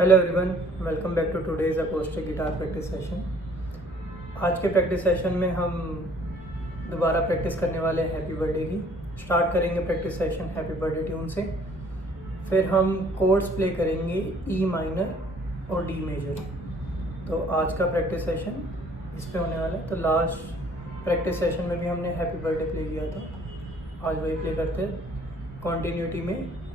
Hello everyone, welcome back to today's acoustic guitar practice session. आज के practice session में हम दोबारा प्रैक्टिस करने वाले हैं हैप्पी बर्थडे की। स्टार्ट करेंगे practice session happy birthday tune से, फिर हम कोर्ड्स प्ले करेंगे ई माइनर और डी मेजर। तो आज का प्रैक्टिस सेशन इस पे होने वाला है। तो लास्ट प्रैक्टिस सेशन में भी हमने हैप्पी बर्थडे प्ले किया था, आज वही प्ले करते हैं कॉन्टीन्यूटी में।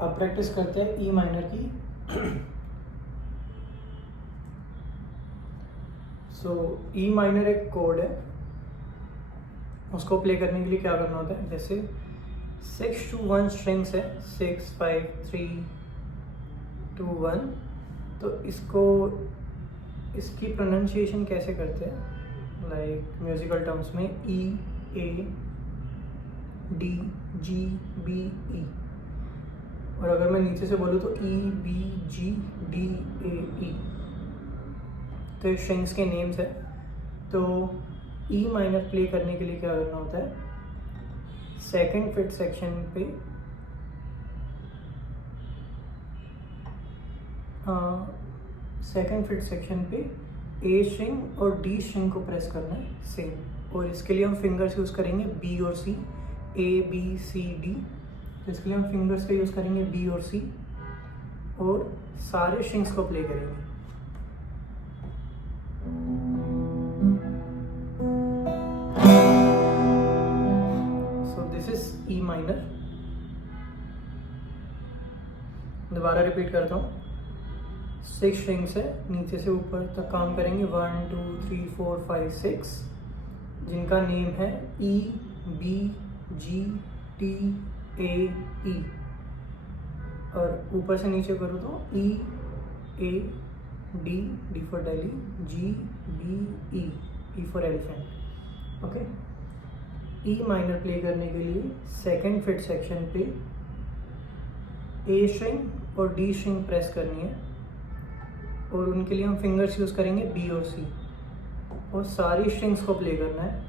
अब प्रैक्टिस करते हैं ई माइनर की। सो ई माइनर एक कोड है, उसको प्ले करने के लिए क्या करना होता है, जैसे 6-1 स्ट्रिंग्स है, 6-5-3-2-1। तो इसकी प्रोनाउंसिएशन कैसे करते हैं, लाइक म्यूजिकल टर्म्स में E-A-D-G-B-E, और अगर मैं नीचे से बोलूँ तो E-B-G-D-A-E। तो ये स्ट्रिंग्स के नेम्स है। तो ई माइनर प्ले करने के लिए क्या करना होता है, सेकंड फिफ्थ सेक्शन पे ए स्ट्रिंग और डी स्ट्रिंग को प्रेस करना है सेम, और इसके लिए हम फिंगर्स यूज़ करेंगे बी और सी, A-B-C-D। तो इसके लिए हम फिंगर्स का यूज़ करेंगे बी और सी, और सारे स्ट्रिंग्स को प्ले करेंगे। So this is E minor. दोबारा रिपीट करता हूँ। 6 स्ट्रिंग्स है, नीचे से ऊपर तक काउंट करेंगे 1 2 3 4 5 6, जिनका नेम है E-B-G-T-A-E, और ऊपर से नीचे करूँ तो E-A-D for Delhi, G-B-E, E for elephant. Okay, E minor play करने के लिए सेकंड फिफ्थ सेक्शन पे ए स्ट्रिंग और डी स्ट्रिंग प्रेस करनी है, और उनके लिए हम फिंगर्स यूज़ करेंगे बी और सी, और सारी स्ट्रिंग्स को प्ले करना है।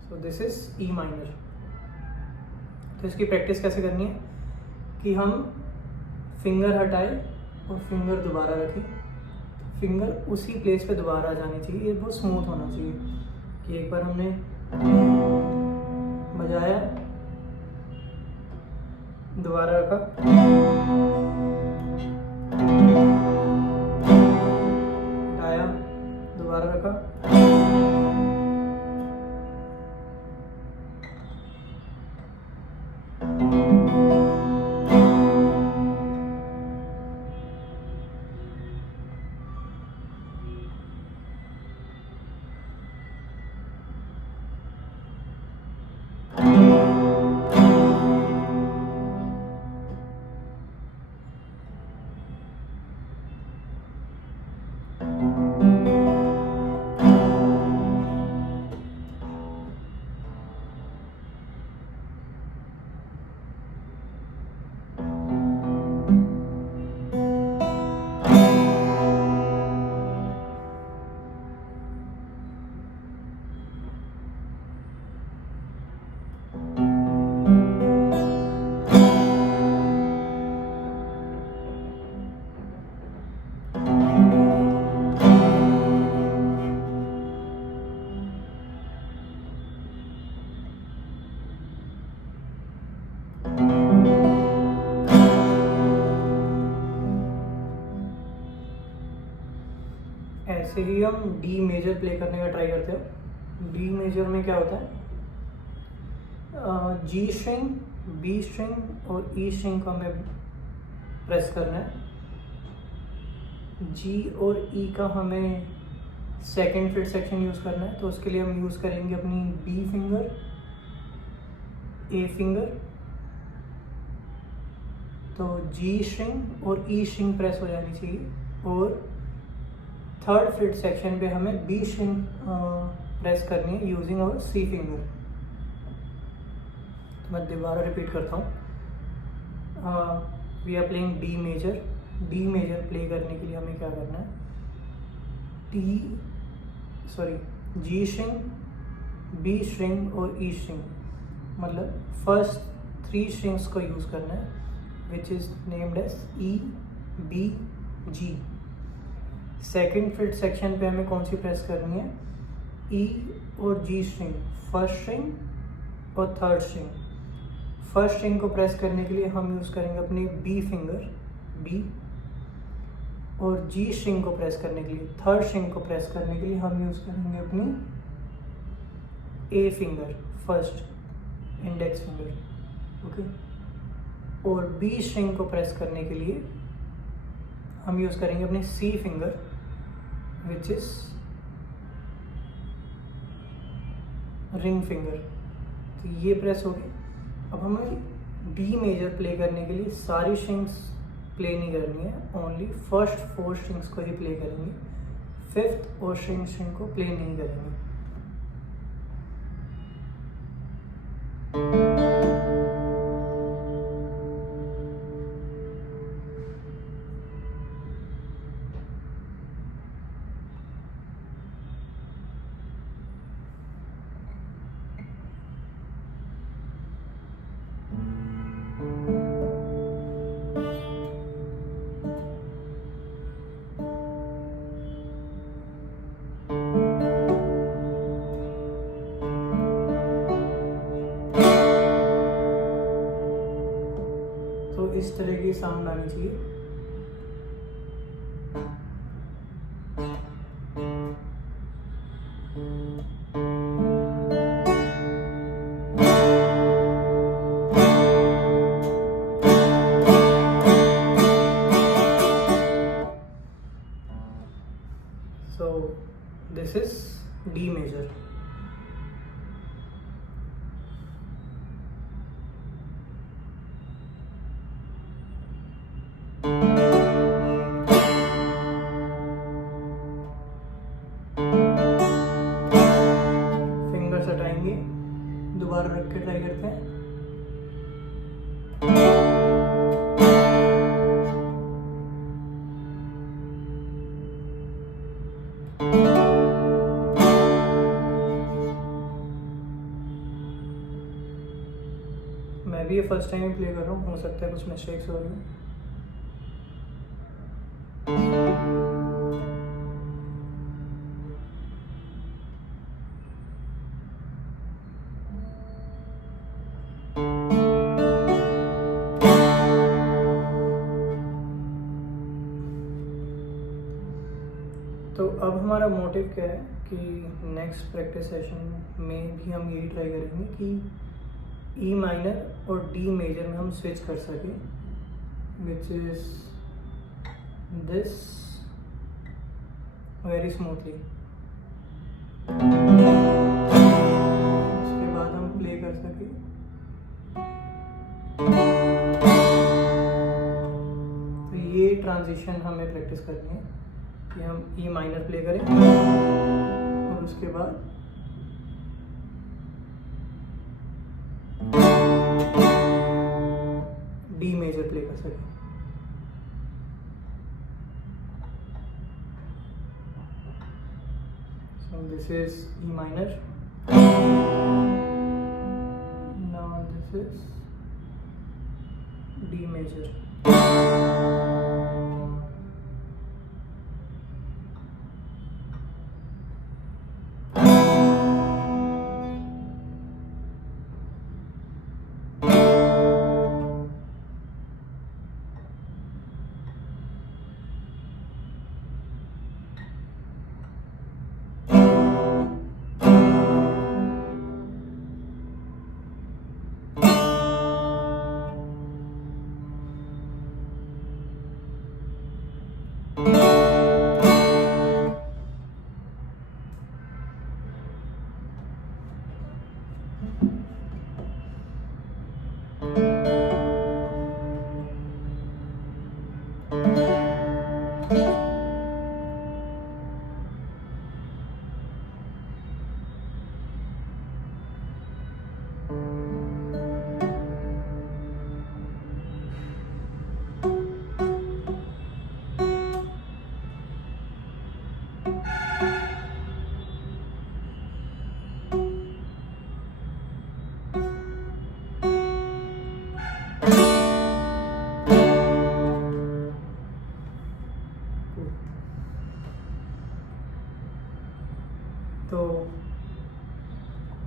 So this is E minor. तो इसकी प्रैक्टिस कैसे करनी है कि हम फिंगर हटाए और फिंगर दोबारा रखें, फिंगर उसी प्लेस पे दोबारा आ जानी चाहिए। ये बहुत स्मूथ होना चाहिए कि एक बार हमने बजाया, दोबारा रखा, हटाया, दोबारा रखा, ऐसे ही हम डी मेजर प्ले करने का ट्राई करते हैं। डी मेजर में क्या होता है, जी स्ट्रिंग, बी स्ट्रिंग और ई स्ट्रिंग को हमें प्रेस करना है। जी और ई का हमें सेकंड फिफ्थ सेक्शन यूज़ करना है, तो उसके लिए हम यूज़ करेंगे अपनी बी फिंगर, ए फिंगर। तो जी स्ट्रिंग और ई स्ट्रिंग प्रेस हो जानी चाहिए, और थर्ड फिफ्थ सेक्शन पे हमें बी स्ट्रिंग प्रेस करनी है यूजिंग आवर सी फिंगर। तो मैं दोबारा रिपीट करता हूँ। We are playing D major. D major play करने के लिए हमें क्या करना है, जी स्ट्रिंग, बी स्ट्रिंग और ई स्ट्रिंग, मतलब फर्स्ट 3 स्ट्रिंग्स को यूज़ करना है, which is named as E, B, G. Second fifth section पे हमें कौन सी प्रेस करनी है, ई और जी स्ट्रिंग, फर्स्ट स्ट्रिंग और थर्ड स्ट्रिंग। फर्स्ट स्ट्रिंग को प्रेस करने के लिए हम यूज़ करेंगे अपनी बी फिंगर, बी, और जी स्ट्रिंग को प्रेस करने के लिए, थर्ड स्ट्रिंग को प्रेस करने के लिए हम यूज़ करेंगे अपनी A finger, first index finger, okay. और बी स्ट्रिंग को प्रेस करने के लिए हम यूज़ करेंगे अपनी C finger, which is ring finger. तो ये प्रेस हो गई। अब हमें डी मेजर प्ले करने के लिए सारी स्ट्रिंग्स प्ले नहीं करनी है, ओनली फर्स्ट 4 स्ट्रिंग्स को ही प्ले करेंगे, फिफ्थ और स्ट्रिंग को प्ले नहीं करेंगे। तो इस तरह की साउंड आनी चाहिए। So this is D major. Fingers हटाएंगे, दोबारा रख के ट्राई करते हैं। मैं भी ये फर्स्ट टाइम ही प्ले कर रहा हूँ, हो सकता है कुछ मिस्टेक्स हो रही हो। तो अब हमारा मोटिव क्या है कि नेक्स्ट प्रैक्टिस सेशन में भी हम यही ट्राई करेंगे कि ई माइनर और डी मेजर में हम स्विच कर सकें, which is this, very smoothly. उसके बाद हम प्ले कर सकें। तो ये ट्रांजिशन हमें प्रैक्टिस करनी है कि हम ई माइनर प्ले करें और उसके बाद डी मेजर प्ले कर सकें। So this is E minor. Now this is D major. तो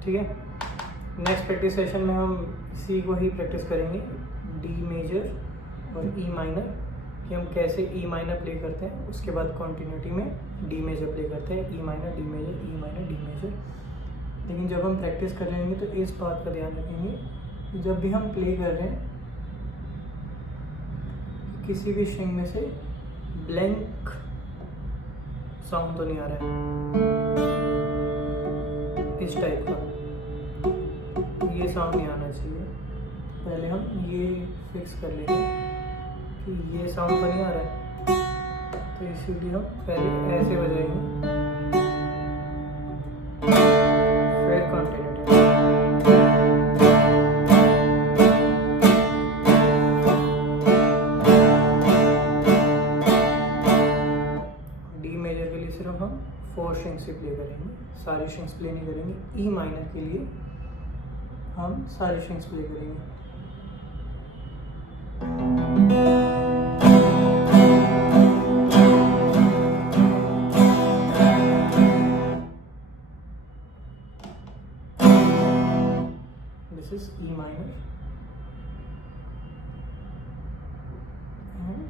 ठीक है, नेक्स्ट प्रैक्टिस सेशन में हम इसी को ही प्रैक्टिस करेंगे, डी मेजर और ई माइनर, कि हम कैसे ई माइनर प्ले करते हैं, उसके बाद कॉन्टिन्यूटी में डी मेजर प्ले करते हैं, E minor D major, E minor D major. लेकिन जब हम प्रैक्टिस कर रहे होंगे तो इस बात का ध्यान रखेंगे कि जब भी हम प्ले कर रहे हैं किसी भी स्ट्रिंग में से ब्लैंक साउंड तो नहीं आ रहा है, इस टाइप का ये साउंड नहीं आना चाहिए। पहले हम ये फिक्स कर लेंगे कि ये साउंड तो नहीं आ रहा है, तो इसीलिए हम पहले ऐसे बजाएंगे, फिर कंटिन्यूटी। डी मेजर के लिए सिर्फ हम 4 स्ट्रिंग्स से प्ले करेंगे, सारी स्ट्रिंग्स प्ले नहीं करेंगे। ई माइनर के लिए हम सारी स्ट्रिंग्स प्ले करेंगे। This is E minor and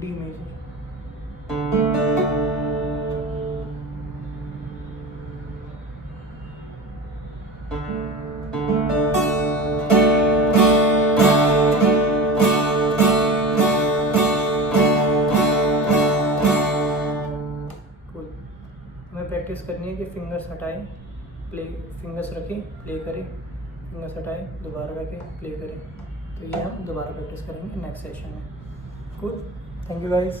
D major. Cool. हमें प्रैक्टिस करनी है कि फिंगर्स हटाएं, प्ले, फिंगर्स रखें, प्ले करें, फिंगर्स हटाएं, दोबारा रखें, प्ले करें। तो ये हम दोबारा प्रैक्टिस करेंगे नेक्स्ट सेशन में। Cool. Thank you guys.